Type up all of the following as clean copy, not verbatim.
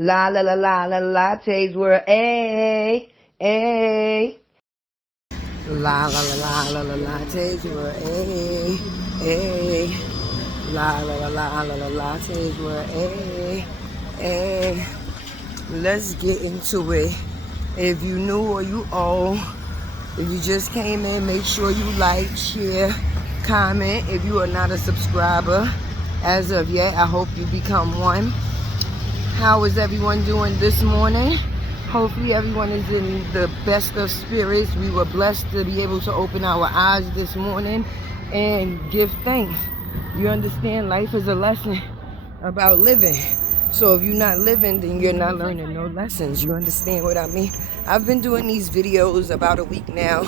La la la la la lattes were a. La la la la la la lattes were a. La la la la la la lattes were a. Let's get into it. If you new or you old, if you just came in, make sure you like, share, comment. If you are not a subscriber as of yet, I hope you become one. How is everyone doing this morning? Hopefully everyone is in the best of spirits. We were blessed to be able to open our eyes this morning and give thanks. You understand, life is a lesson about living. So if you're not living, then you're not learning no lessons. You understand what I mean? I've been doing these videos about a week now,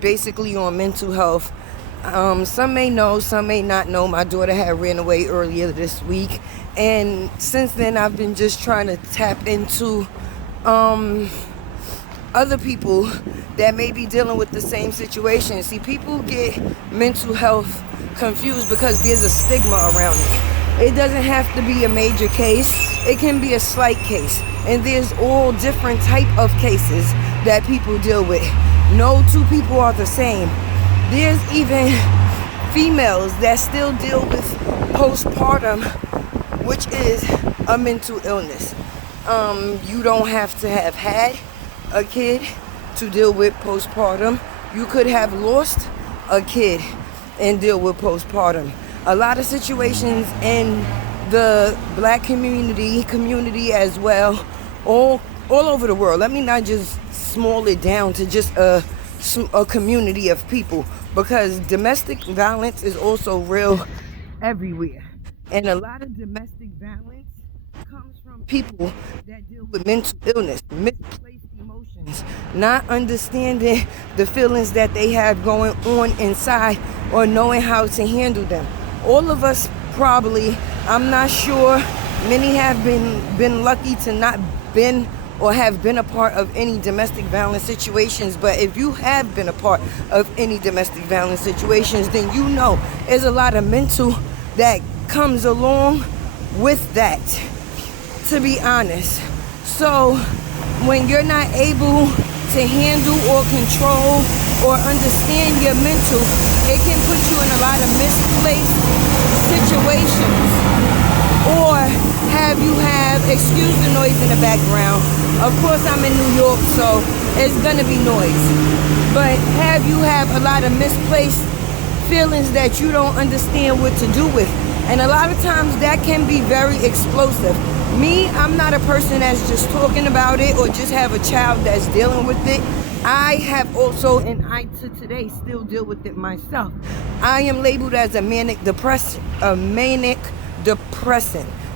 basically on mental health. Some may know, some may not know. My daughter had ran away earlier this week, and since then I've been just trying to tap into other people that may be dealing with the same situation. See, people get mental health confused because there's a stigma around it. It doesn't have to be a major case. It can be a slight case. And there's all different type of cases that people deal with. No two people are the same. There's even females that still deal with postpartum, which is a mental illness. You don't have to have had a kid to deal with postpartum. You could have lost a kid and deal with postpartum. A lot of situations in the black community as well, all over the world. Let me not just small it down to just a community of people, because domestic violence is also real everywhere. And a lot of domestic violence comes from people that deal with mental illness, misplaced emotions, not understanding the feelings that they have going on inside or knowing how to handle them. All of us probably, I'm not sure, many have been lucky to not been or have been a part of any domestic violence situations. But if you have been a part of any domestic violence situations, then you know there's a lot of mental that comes along with that, to be honest. So when you're not able to handle or control or understand your mental, it can put you in a lot of misplaced situations. Or excuse the noise in the background. Of course I'm in New York, so it's gonna be noise. But have a lot of misplaced feelings that you don't understand what to do with. And a lot of times that can be very explosive. Me, I'm not a person that's just talking about it or just have a child that's dealing with it. I have also, and I to today still deal with it myself. I am labeled as a manic depressant,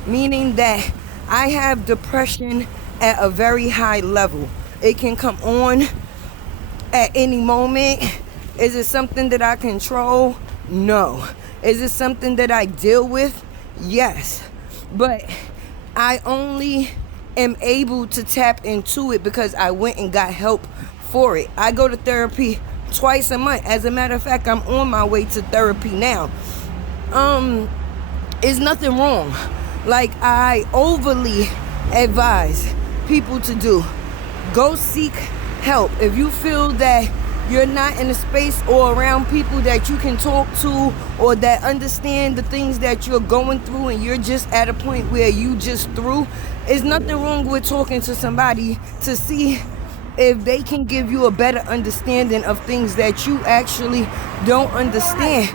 meaning that I have depression at a very high level. It can come on at any moment. Is it something that I control? No. Is it something that I deal with? Yes. But I only am able to tap into it because I went and got help for it. I go to therapy twice a month. As a matter of fact, I'm on my way to therapy now. There's nothing wrong. Like I overly advise people to do. Go seek help. If you feel that you're not in a space or around people that you can talk to or that understand the things that you're going through and you're just at a point where you just through, there's nothing wrong with talking to somebody to see if they can give you a better understanding of things that you actually don't understand.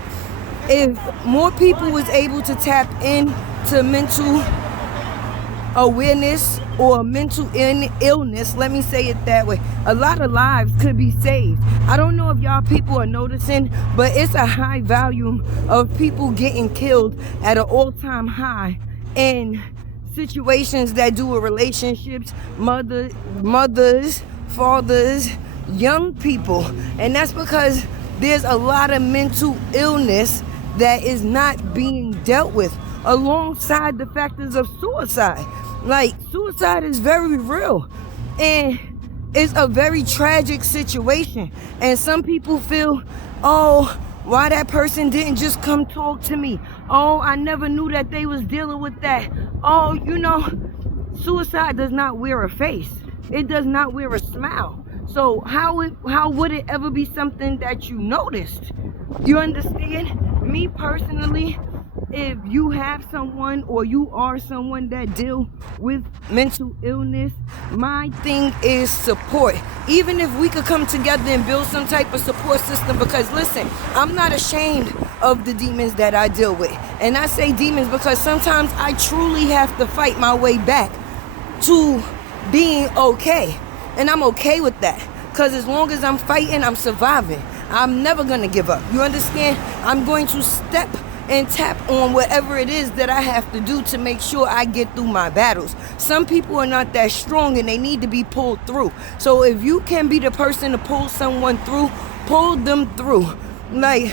If more people was able to tap into mental awareness or mental illness, let me say it that way, a lot of lives could be saved. I don't know if y'all people are noticing, but it's a high volume of people getting killed at an all-time high in situations that do with relationships, mothers, fathers, young people. And that's because there's a lot of mental illness that is not being dealt with alongside the factors of suicide. Like, suicide is very real and it's a very tragic situation. And some people feel, oh, why that person didn't just come talk to me? Oh, I never knew that they was dealing with that. Oh, you know, Suicide does not wear a face. It does not wear a smile. So how would it ever be something that you noticed? You understand? Me personally, if you have someone or you are someone that deal with mental illness, my thing is support. Even if we could come together and build some type of support system, because listen, I'm not ashamed of the demons that I deal with. And I say demons because sometimes I truly have to fight my way back to being okay. And I'm okay with that, because as long as I'm fighting, I'm surviving. I'm never gonna give up. You understand? I'm going to step and tap on whatever it is that I have to do to make sure I get through my battles. Some people are not that strong and they need to be pulled through. So if you can be the person to pull someone through, pull them through. Like,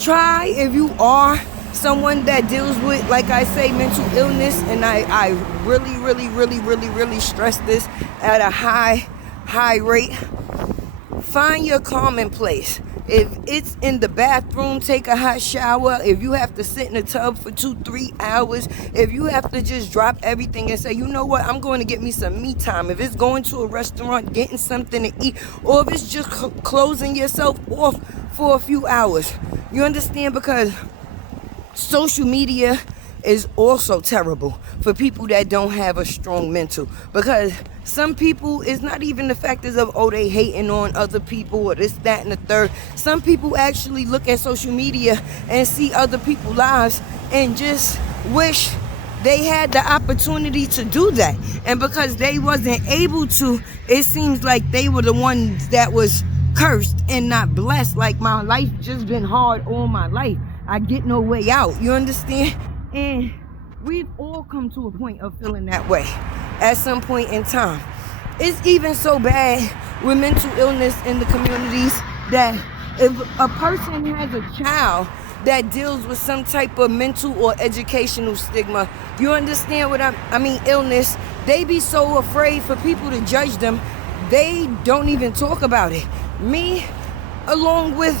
try, if you are someone that deals with, like I say, mental illness, and I really stress this at a high rate, find your calming place. If it's in the bathroom, take a hot shower. If you have to sit in a tub for 2-3 hours, if you have to just drop everything and say, you know what, I'm going to get me some me time. If it's going to a restaurant, getting something to eat, or if it's just closing yourself off for a few hours. You understand? Because social media is also terrible for people that don't have a strong mental, because some people, it's not even the factors of, oh, they hating on other people or this, that, and the third. Some people actually look at social media and see other people's lives and just wish they had the opportunity to do that. And because they wasn't able to, it seems like they were the ones that was cursed and not blessed. Like, my life just been hard all my life. I get no way out. You understand? And we've all come to a point of feeling that way at some point in time. It's even so bad with mental illness in the communities that if a person has a child that deals with some type of mental or educational stigma, you understand what I mean, illness, they be so afraid for people to judge them, they don't even talk about it. Me, along with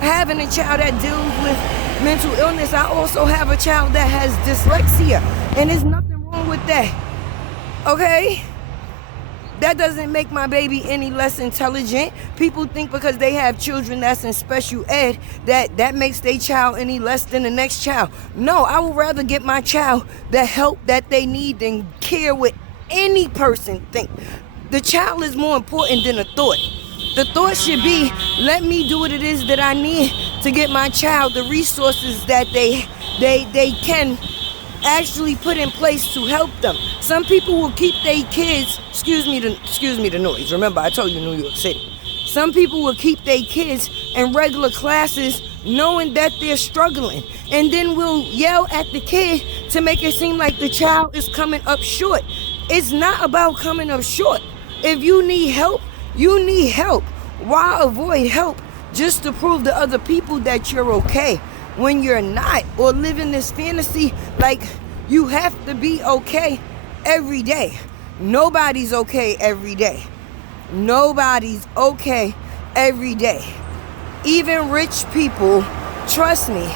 having a child that deals with mental illness, I also have a child that has dyslexia, and there's nothing wrong with that. Okay? That doesn't make my baby any less intelligent. People think because they have children that's in special ed that makes their child any less than the next child. No, I would rather get my child the help that they need than care what any person think. The child is more important than a thought. The thought should be, let me do what it is that I need to get my child the resources that they can actually put in place to help them. Some people will keep their kids, excuse me the noise. Remember, I told you New York City. Some people will keep their kids in regular classes knowing that they're struggling, and then will yell at the kid to make it seem like the child is coming up short. It's not about coming up short. If you need help, you need help. Why avoid help just to prove to other people that you're okay when you're not, or living this fantasy like you have to be okay every day? Nobody's okay every day. Nobody's okay every day. Even rich people, trust me,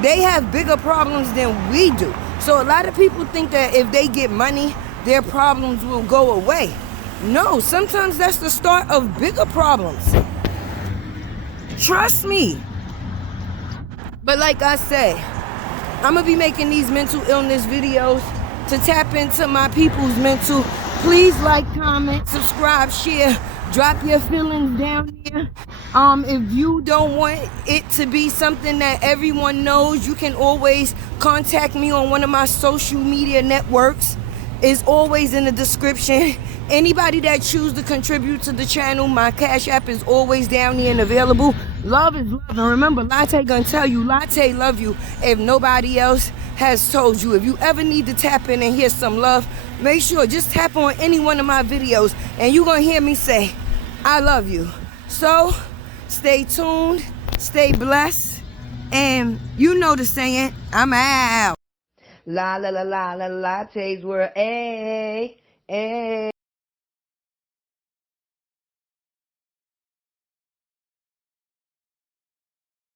they have bigger problems than we do. So a lot of people think that if they get money, their problems will go away. No, sometimes that's the start of bigger problems. Trust me. But like I said, I'm going to be making these mental illness videos to tap into my people's mental. Please like, comment, subscribe, share. Drop your feelings down here. If you don't want it to be something that everyone knows, you can always contact me on one of my social media networks. It's always in the description. Anybody that choose to contribute to the channel, my Cash App is always down here and available. Love is love. And remember, Latte gonna tell you, Latte love you if nobody else has told you. If you ever need to tap in and hear some love, make sure just tap on any one of my videos and you're gonna hear me say, I love you. So, stay tuned, stay blessed, and you know the saying, I'm out. La la la la la, Latte's world, ay, ay.